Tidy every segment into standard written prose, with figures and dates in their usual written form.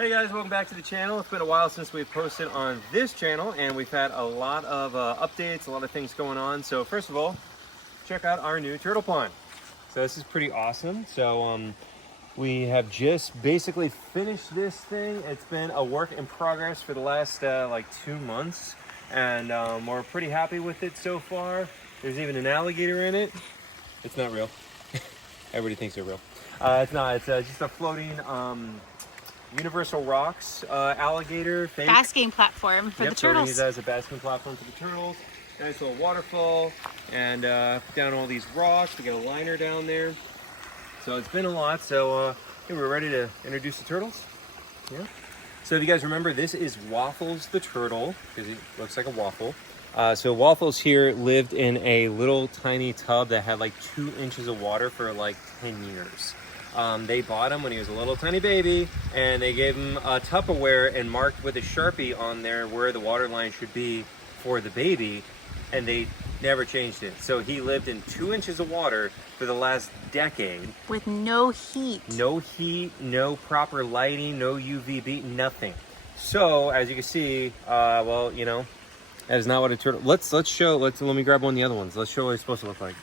Hey guys, welcome back to the channel. It's been a while since we've posted on this channel and we've had a lot of updates, a lot of things going on. So first of all, check out our new turtle pond. So this is pretty awesome. So we have just basically finished this thing. It's been a work in progress for the last like 2 months, and we're pretty happy with it so far. There's even an alligator in it. It's not real. Everybody thinks they're real. It's not. It's just a floating Universal Rocks alligator fake. Basking platform for the turtles. So we use that as a basking platform for the turtles. Nice little waterfall, and down all these rocks. We got a liner down there. So it's been a lot. So we're ready to introduce the turtles. Yeah. So if you guys remember, this is Waffles the turtle, because he looks like a waffle. So Waffles here lived in a little tiny tub that had like 2 inches of water for like 10 years. They bought him when he was a little tiny baby, and they gave him a Tupperware and marked with a Sharpie on there where the water line should be for the baby, and they never changed it. So he lived in 2 inches of water for the last decade. With no heat. No heat, no proper lighting, no UVB, nothing. So as you can see, well, you know, that is not what a turtle. Let me grab one of the other ones. Let's show what it's supposed to look like.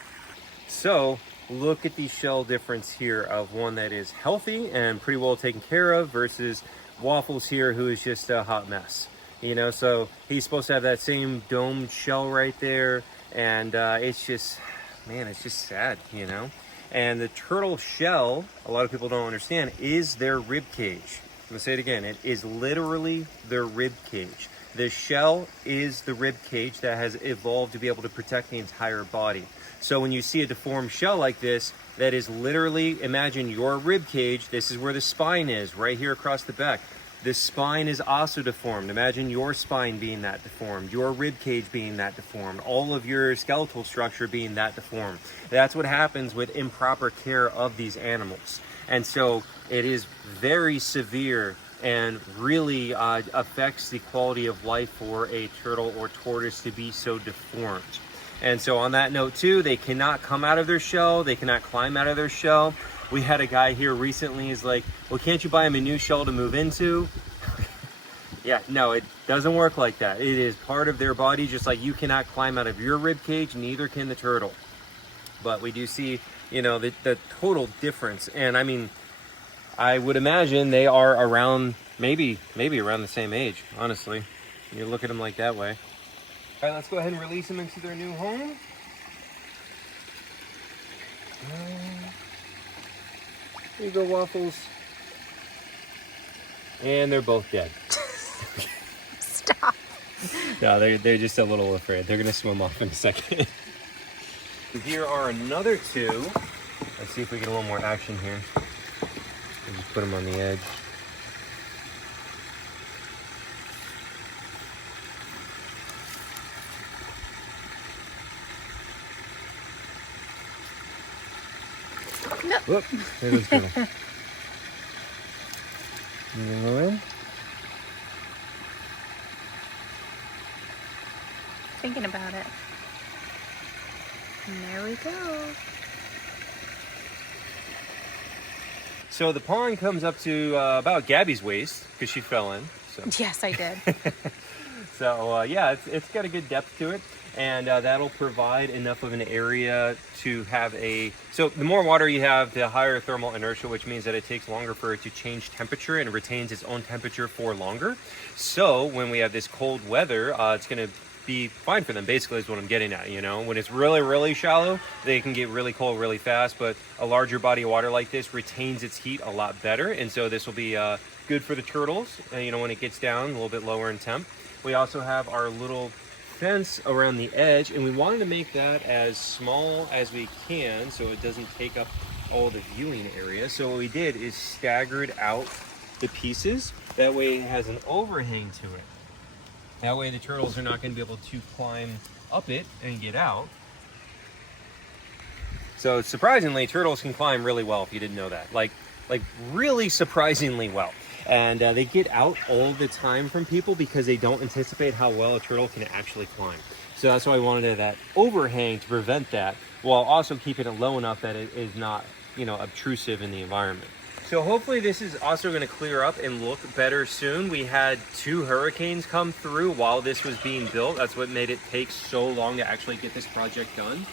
So look at the shell difference here of one that is healthy and pretty well taken care of versus Waffles here, who is just a hot mess. You know, so he's supposed to have that same domed shell right there, and it's just, man, it's just sad, you know. And the turtle shell, a lot of people don't understand, is their rib cage. I'm gonna say it again. It is literally their rib cage. The shell is the rib cage that has evolved to be able to protect the entire body. So when you see a deformed shell like this, that is literally, imagine your rib cage. This is where the spine is, right here across the back. The spine is also deformed. Imagine your spine being that deformed, your rib cage being that deformed, all of your skeletal structure being that deformed. That's what happens with improper care of these animals. And so it is very severe and really affects the quality of life for a turtle or tortoise to be so deformed. And so on that note too, they cannot come out of their shell, they cannot climb out of their shell. We had a guy here recently, he's like, well, can't you buy him a new shell to move into? Yeah, no, it doesn't work like that. It is part of their body, just like you cannot climb out of your rib cage, neither can the turtle. But we do see, you know, the total difference. And I mean, I would imagine they are around, maybe around the same age, honestly. You look at them like that way. All right, let's go ahead and release them into their new home. Here you go, Waffles. And they're both dead. Stop. No, they're just a little afraid. They're gonna swim off in a second. Here are another 2. Let's see if we get a little more action here. We'll just put them on the edge. No. Whoop, there goes turtle. Go in. Thinking about it. And there we go. So the pond comes up to about Gabby's waist because she fell in. So. Yes, I did. So yeah, it's got a good depth to it, and that'll provide enough of an area to have a, so the more water you have, the higher thermal inertia, which means that it takes longer for it to change temperature, and it retains its own temperature for longer. So when we have this cold weather, it's going to be fine for them, basically, is what I'm getting at. You know, when it's really, really shallow, they can get really cold really fast, but a larger body of water like this retains its heat a lot better, and so this will be good for the turtles, you know, when it gets down a little bit lower in temp. We also have our little fence around the edge, and we wanted to make that as small as we can so it doesn't take up all the viewing area. So what we did is staggered out the pieces. That way it has an overhang to it. That way the turtles are not going to be able to climb up it and get out. So surprisingly, turtles can climb really well, if you didn't know that. Like really surprisingly well. And they get out all the time from people because they don't anticipate how well a turtle can actually climb. So that's why I wanted that overhang to prevent that, while also keeping it low enough that it is not, you know, obtrusive in the environment. So hopefully this is also going to clear up and look better soon. We had 2 hurricanes come through while this was being built. That's what made it take so long to actually get this project done.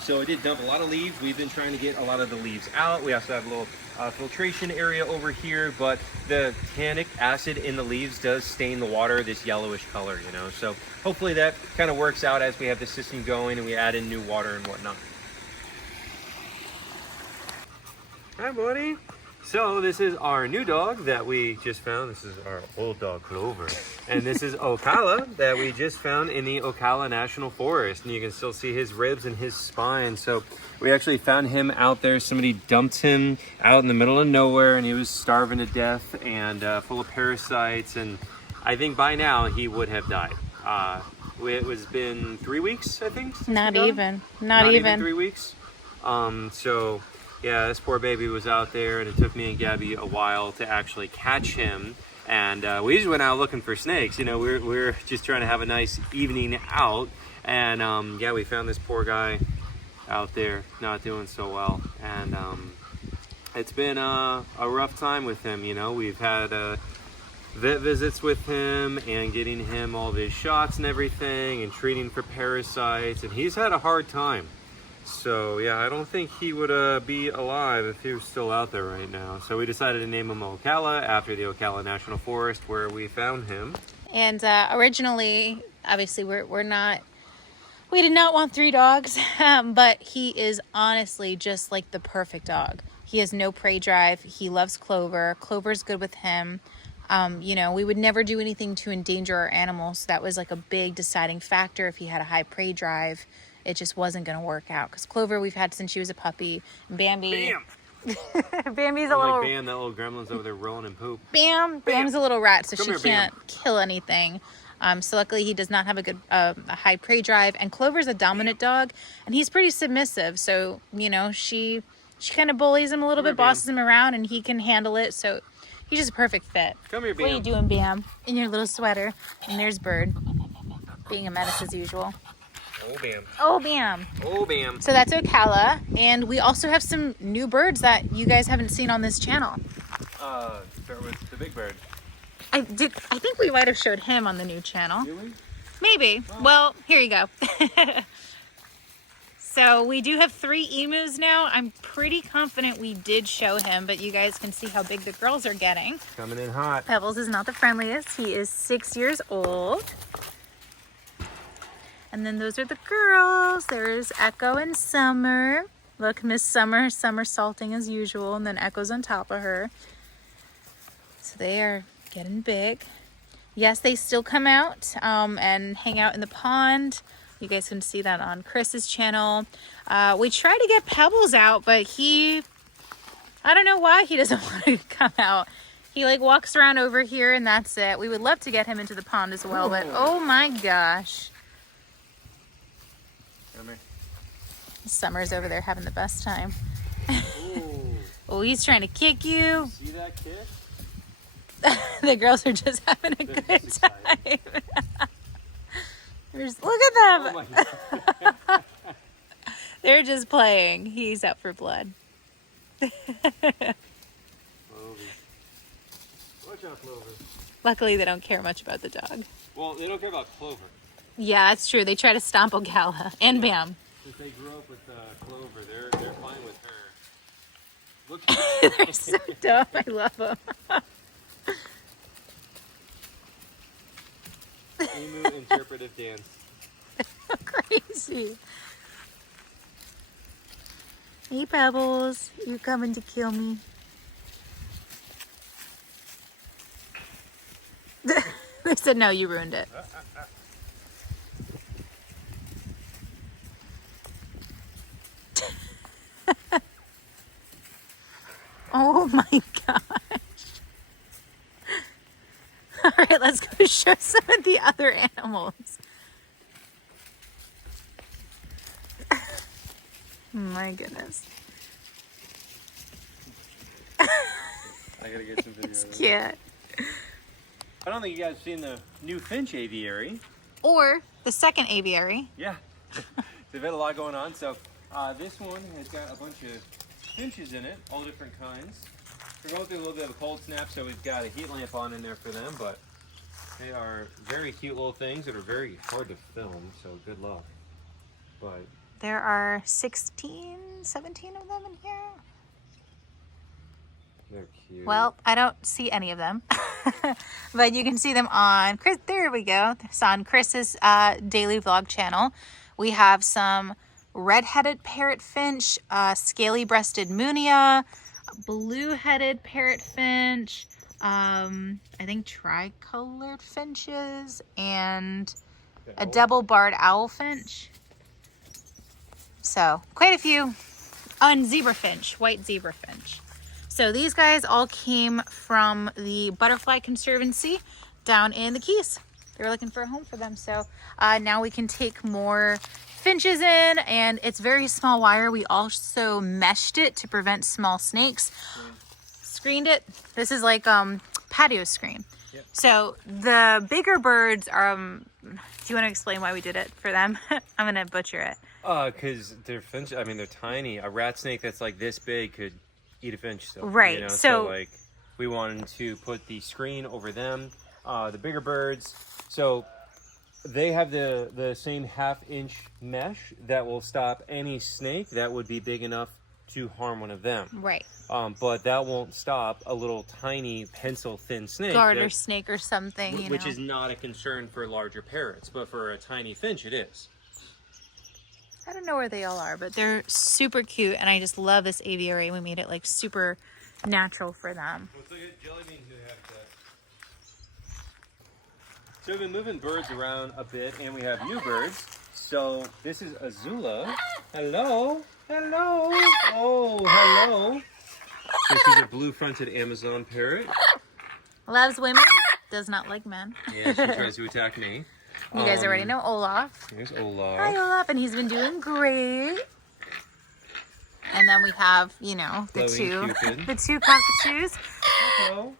So it did dump a lot of leaves. We've been trying to get a lot of the leaves out. We also have a little filtration area over here, but the tannic acid in the leaves does stain the water this yellowish color, you know. So hopefully that kind of works out as we have the system going and we add in new water and whatnot. Hi, buddy. So this is our new dog that we just found. This is our old dog, Clover. And this is Ocala that we just found in the Ocala National Forest. And you can still see his ribs and his spine. So we actually found him out there. Somebody dumped him out in the middle of nowhere and he was starving to death and full of parasites. And I think by now he would have died. It was been 3 weeks, I think. since Not we got him. even. Not even. 3 weeks. So yeah, this poor baby was out there, and it took me and Gabby a while to actually catch him. And we just went out looking for snakes. You know, we're just trying to have a nice evening out. And yeah, we found this poor guy out there not doing so well. And it's been a rough time with him. You know, we've had vet visits with him and getting him all of his shots and everything and treating for parasites. And he's had a hard time. So yeah, I don't think he would be alive if he was still out there right now. So we decided to name him Ocala after the Ocala National Forest where we found him. And originally, obviously, we did not want 3 dogs, but he is honestly just like the perfect dog. He has no prey drive. He loves Clover. Clover's good with him. You know, we would never do anything to endanger our animals. That was like a big deciding factor. If he had a high prey drive, it just wasn't going to work out. Because Clover we've had since she was a puppy. Bambi. Bam! Bambi's a little... Like Bam, that little gremlin's over there rolling in poop. Bam's a little rat, so Come she here, can't kill anything. So luckily he does not have a good a high prey drive. And Clover's a dominant dog, and he's pretty submissive. So, you know, she kind of bullies him a little bit, bosses him around, and he can handle it. So he's just a perfect fit. Come here, Bam. What are you doing, Bam? In your little sweater. And there's Bird, being a menace as usual. Oh, Bam. Oh, Bam. Oh, Bam. So that's Ocala. And we also have some new birds that you guys haven't seen on this channel. Start with the big bird. I think we might have showed him on the new channel. Did we? Maybe. Oh. Well, here you go. So we do have 3 emus now. I'm pretty confident we did show him, but you guys can see how big the girls are getting. Coming in hot. Pebbles is not the friendliest. He is 6 years old. And then those are the girls. There's Echo and Summer. Look, Miss Summer. Summer salting as usual. And then Echo's on top of her. So they are getting big. Yes, they still come out and hang out in the pond. You guys can see that on Chris's channel. We try to get Pebbles out, but I don't know why he doesn't want to come out. He like walks around over here and that's it. We would love to get him into the pond as well, but oh my gosh. Come here. Summer's over there having the best time. Oh, he's trying to kick you. See that kick? The girls are just having a good time. Look at them. Oh They're just playing. He's out for blood. Watch out, Clover. Luckily, they don't care much about the dog. Well, they don't care about Clover. Yeah, that's true. They try to stomp Ocala and Bam. Since they grew up with Clover, they're fine with her. Look. They're so dumb. I love them. Emu interpretive dance. Crazy. Hey, Pebbles. You coming to kill me? They said, no, you ruined it. Oh my gosh. All right, let's go show some of the other animals. My goodness. I gotta get some video It's of cute. it. I don't think you guys have seen the new Finch aviary. Or the second aviary. Yeah. They've had a lot going on. So this one has got a bunch of finches in it, all different kinds. We're going through a little bit of a cold snap, so we've got a heat lamp on in there for them, but they are very cute little things that are very hard to film, so good luck. But there are 16, 17 of them in here. they're cute. Well, I don't see any of them, but you can see them on Chris. There we go. It's on Chris's daily vlog channel. We have some red-headed parrotfinch, scaly-breasted munia, blue-headed parrotfinch, I think tricolored finches, and a double-barred owlfinch. So quite a few. And zebrafinch, white zebrafinch. So these guys all came from the Butterfly Conservancy down in the Keys. They were looking for a home for them. So now we can take more finches in, and it's very small wire. We also meshed it to prevent small snakes. Screened it. This is like patio screen. Yep. So the bigger birds are, do you want to explain why we did it for them? I'm going to butcher it. Because they're finch, I mean, they're tiny. A rat snake that's like this big could eat a finch still. Right. You know? So like we wanted to put the screen over them, the bigger birds. So they have the same half-inch mesh that will stop any snake that would be big enough to harm one of them. Right. But that won't stop a little tiny pencil-thin snake. Garter snake or something, which is not a concern for larger parrots, but for a tiny finch it is. I don't know where they all are, but they're super cute, and I just love this aviary. We made it like super natural for them. Let's look at Jelly Bean who have that. So we've been moving birds around a bit, and we have new birds. So this is Azula. Hello. Hello. Oh, hello. This is a blue-fronted Amazon parrot. Loves women, does not like men. Yeah, she tries to attack me. You guys already know Olaf. Here's Olaf. Hi, Olaf, and he's been doing great. And then we have, you know, the two cockatoos. Hello.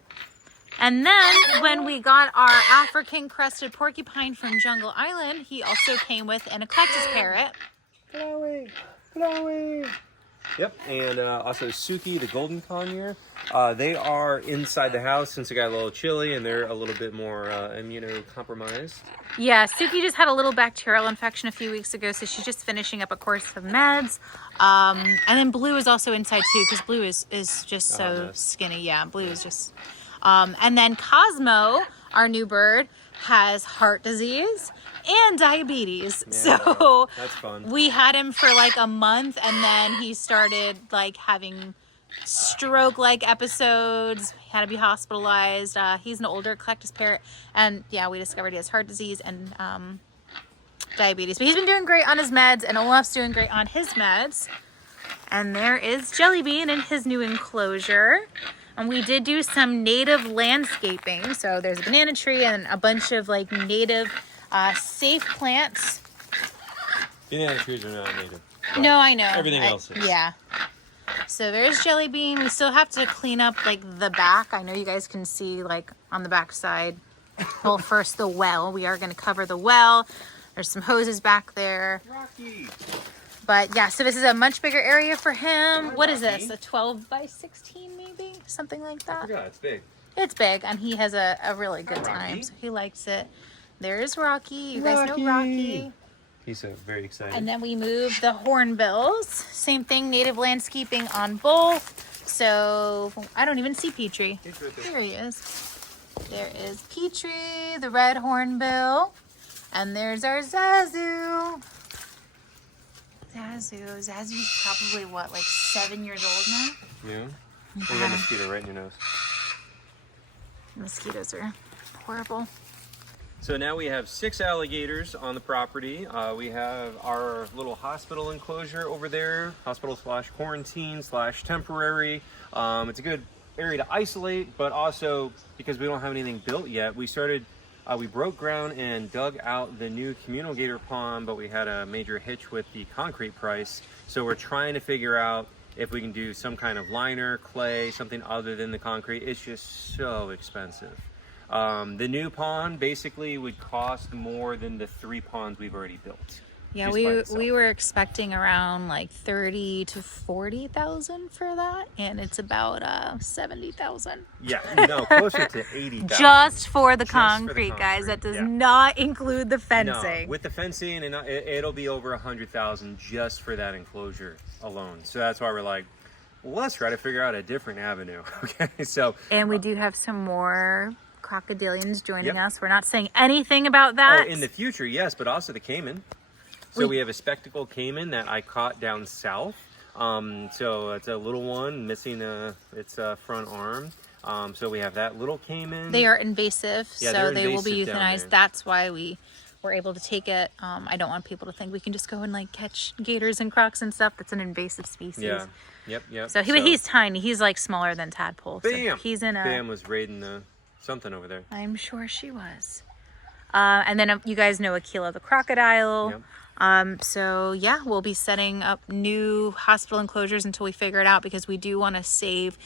And then when we got our African crested porcupine from Jungle Island, he also came with an eclectus parrot. Chloe, Chloe. Yep, and also Suki, the golden conure. They are inside the house since it got a little chilly, and they're a little bit more immunocompromised. Yeah, Suki just had a little bacterial infection a few weeks ago, so she's just finishing up a course of meds. And then Blue is also inside too, because Blue is just so skinny. Yeah, Blue is just... and then Cosmo, our new bird, has heart disease and diabetes. Yeah, so that's fun. We had him for like a month, and then he started like having stroke-like episodes. He had to be hospitalized. He's an older eclectus parrot, and yeah, we discovered he has heart disease and diabetes. But he's been doing great on his meds, and Olaf's doing great on his meds. And there is Jelly Bean in his new enclosure. And we did do some native landscaping. So there's a banana tree and a bunch of like native safe plants. Banana trees are not native. No, I know. Everything else is. Yeah. So there's Jelly Bean. We still have to clean up like the back. I know you guys can see like on the back side. Well, first the well. We are going to cover the well. There's some hoses back there. Rocky. But yeah, so this is a much bigger area for him. Hi, what is Rocky. this? A 12 by 16 maybe? Something like that. Yeah, it's big. It's big, and he has a really good time, Rocky. so he likes it. There's Rocky. You guys know Rocky. He's so very excited. And then we moved the hornbills. Same thing, native landscaping on both. So I don't even see Petrie. He's right there. Here he is. There is Petrie, the red hornbill. And there's our Zazu. Zazu's probably what, like 7 years old now? Yeah. You got a mosquito right in your nose. Mosquitoes are horrible. So now we have 6 alligators on the property. We have our little hospital enclosure over there, hospital / quarantine / temporary. It's a good area to isolate, but also because we don't have anything built yet, we broke ground and dug out the new communal gator pond, but we had a major hitch with the concrete price. So we're trying to figure out if we can do some kind of liner, clay, something other than the concrete. It's just so expensive. The new pond basically would cost more than the 3 ponds we've already built. Yeah, just by itself. we were expecting around like 30 to 40,000 for that, and it's about 70,000. Yeah, no, closer to 80,000. Just for the Just for the concrete, guys. That does yeah. not include the No, fencing. with the fencing, and it'll be over 100,000 just for that enclosure alone. So that's why we're like, well, let's try to figure out a different avenue. Okay, so And we do have some more crocodilians joining Yep. us. We're not saying anything about that. oh, in the future, yes, but also the caiman. So we have a spectacle caiman that I caught down south. So it's a little one missing its front arm. So we have that little caiman. They are invasive, Yeah, so they're they will be invasive down euthanized. there. That's why we were able to take it. I don't want people to think we can just go and like catch gators and crocs and stuff. That's an invasive species. Yeah. Yep. So he's tiny. He's like smaller than tadpole. So Bam! he's in a. Bam was raiding something over there. I'm sure she was. And then you guys know Aquila the crocodile. Yep. So yeah, we'll be setting up new hospital enclosures until we figure it out, because we do want to save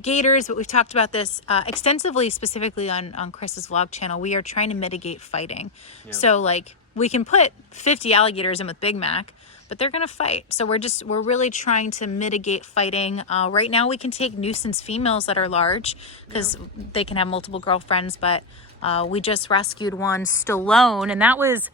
gators. But we've talked about this extensively, specifically on Chris's vlog channel. We are trying to mitigate fighting. Yeah. So like we can put 50 alligators in with Big Mac, but they're gonna fight. So we're really trying to mitigate fighting. Right now we can take nuisance females that are large because they can have multiple girlfriends, but we just rescued one, Stallone, and that was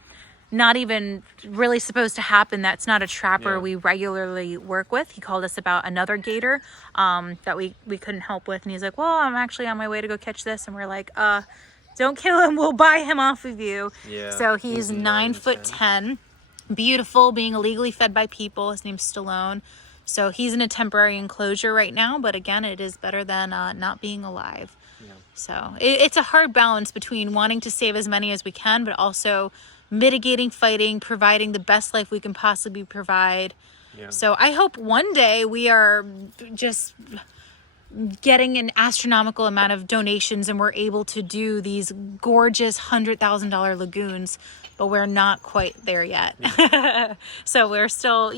not even really supposed to happen. That's not a trapper we regularly work with. He called us about another gator that we couldn't help with, and he's like, well, I'm actually on my way to go catch this, and we're like, don't kill him, we'll buy him off of you. Yeah, So he's 9'10", beautiful, being illegally fed by people. His name's Stallone. So he's in a temporary enclosure right now, but again, it is better than not being alive. Yeah. So it's a hard balance between wanting to save as many as we can, but also mitigating fighting, providing the best life we can possibly provide. Yeah. So I hope one day we are just getting an astronomical amount of donations and we're able to do these gorgeous $100,000 lagoons, but we're not quite there yet. So we're still,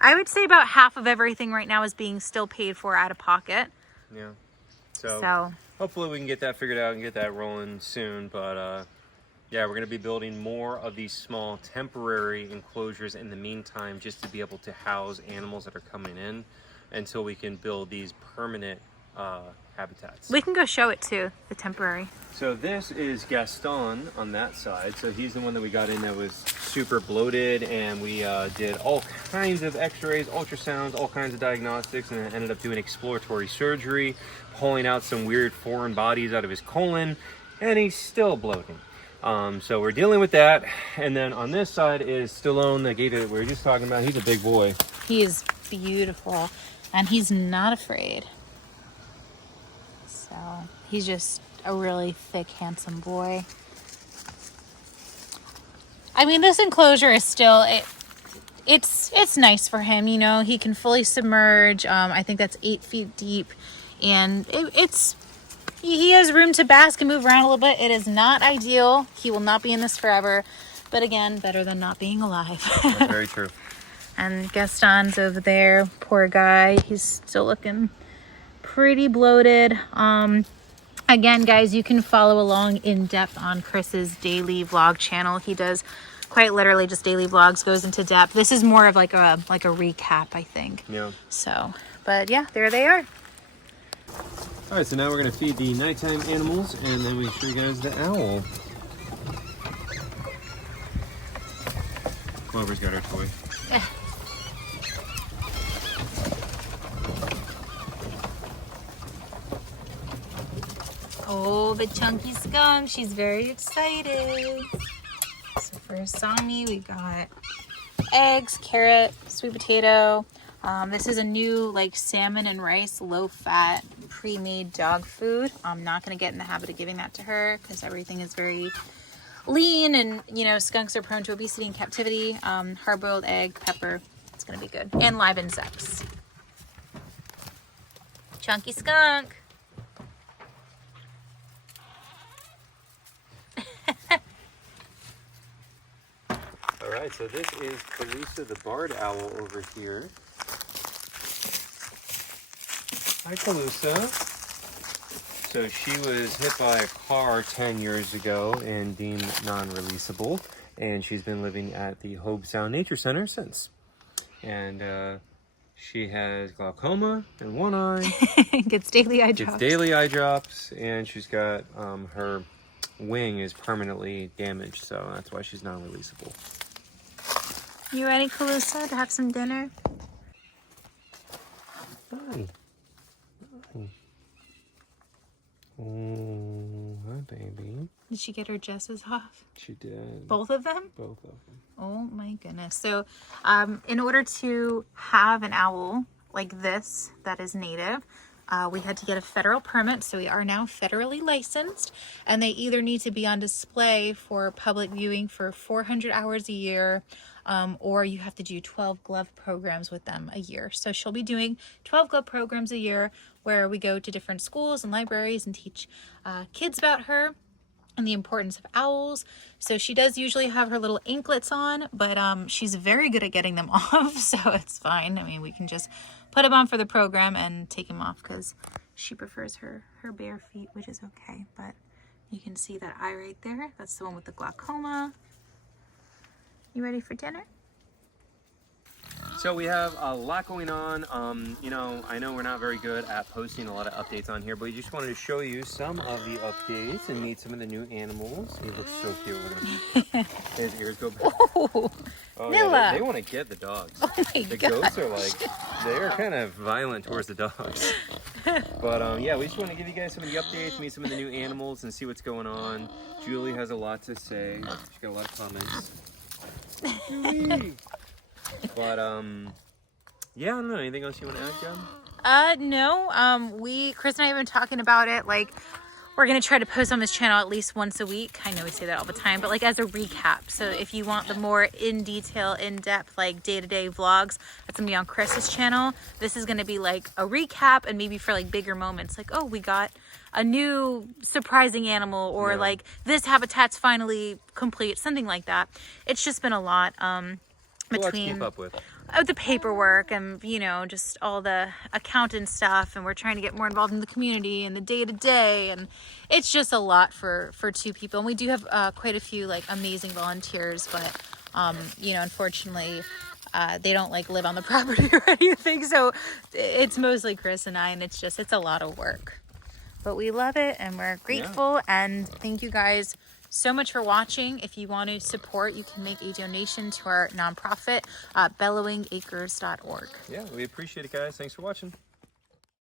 I would say about half of everything right now is being still paid for out of pocket. Yeah. So So hopefully we can get that figured out and get that rolling soon. But yeah, we're going to be building more of these small temporary enclosures in the meantime, just to be able to house animals that are coming in until we can build these permanent habitats. we can go show it too, the temporary. So this is Gaston on that side. So he's the one that we got in that was super bloated, and we did all kinds of x-rays, ultrasounds, all kinds of diagnostics, and then ended up doing exploratory surgery, pulling out some weird foreign bodies out of his colon, and he's still bloating. So we're dealing with that. And then on this side is Stallone, the gator that we were just talking about. He's a big boy. He is beautiful, and he's not afraid. So he's just a really thick, handsome boy. I mean, this enclosure is still, it's nice for him, he can fully submerge. I think that's 8 feet deep, and he has room to bask and move around a little bit. It is not ideal. He will not be in this forever, but again, better than not being alive. That's very true. And Gaston's over there, poor guy. He's still looking pretty bloated. Again, guys, you can follow along in depth on Chris's daily vlog channel. He does quite literally just daily vlogs, goes into depth. This is more of like a recap, I think. Yeah. So, but yeah, there they are. All right, so now we're gonna feed the nighttime animals, and then we show you guys the owl. Clover's got her toy. Oh, the chunky skunk. She's very excited. So for Asami, we got eggs, carrot, sweet potato. This is a new salmon and rice, low-fat, pre-made dog food. I'm not going to get in the habit of giving that to her because everything is very lean, and skunks are prone to obesity and captivity. Hard-boiled egg, pepper. It's going to be good. And live insects. Chunky skunk. All right, so this is Calusa, the barred owl, over here. Hi, Calusa. So she was hit by a car 10 years ago and deemed non-releasable. and she's been living at the Hobe Sound Nature Center since. And she has glaucoma in one eye. Gets daily eye drops. Gets daily eye drops, and she's got her wing is permanently damaged, so that's why she's not releasable. You ready, Calusa, to have some dinner? Hi. Hi. Oh, hi, baby. Did she get her jesses off? She did. Both of them? Both of them. Oh my goodness. So in order to have an owl like this that is native, we had to get a federal permit. So we are now federally licensed, and they either need to be on display for public viewing for 400 hours a year, or you have to do 12 glove programs with them a year. So she'll be doing 12 glove programs a year where we go to different schools and libraries and teach kids about her and the importance of owls. So she does usually have her little anklets on, but she's very good at getting them off, so it's fine. I mean, we can just put them on for the program and take them off because she prefers her bare feet, which is okay. But you can see that eye right there. That's the one with the glaucoma. You ready for dinner? So we have a lot going on. You know, I know we're not very good at posting a lot of updates on here, but we just wanted to show you some of the updates and meet some of the new animals. He looks so cute. His ears go back. Oh, Oh, Nilla. yeah, they want to get the dogs. Oh my The God. goats are like, they're kind of violent towards the dogs. But yeah, we just want to give you guys some of the updates, meet some of the new animals, and see what's going on. Julie has a lot to say. She's got a lot of comments. Julie! But yeah, I don't know. Anything else you want to add, Jen? No. Chris and I have been talking about it. Like, we're gonna try to post on this channel at least once a week. I know we say that all the time, but like as a recap. So if you want the more in detail, in depth, like day-to-day vlogs, that's gonna be on Chris's channel. This is gonna be like a recap, and maybe for like bigger moments, like, oh, we got a new surprising animal, or Yeah. like this habitat's finally complete, something like that. It's just been a lot. A lot to Between keep up with. the paperwork and, you know, just all the accountant stuff, and we're trying to get more involved in the community and the day-to-day, and it's just a lot for two people. And we do have quite a few like amazing volunteers, but you know, unfortunately they don't like live on the property or anything, so it's mostly Chris and I, and it's a lot of work, but we love it and we're grateful. And thank you guys so much for watching. If you want to support, you can make a donation to our nonprofit, bellowingacres.org. Yeah, we appreciate it, guys. Thanks for watching.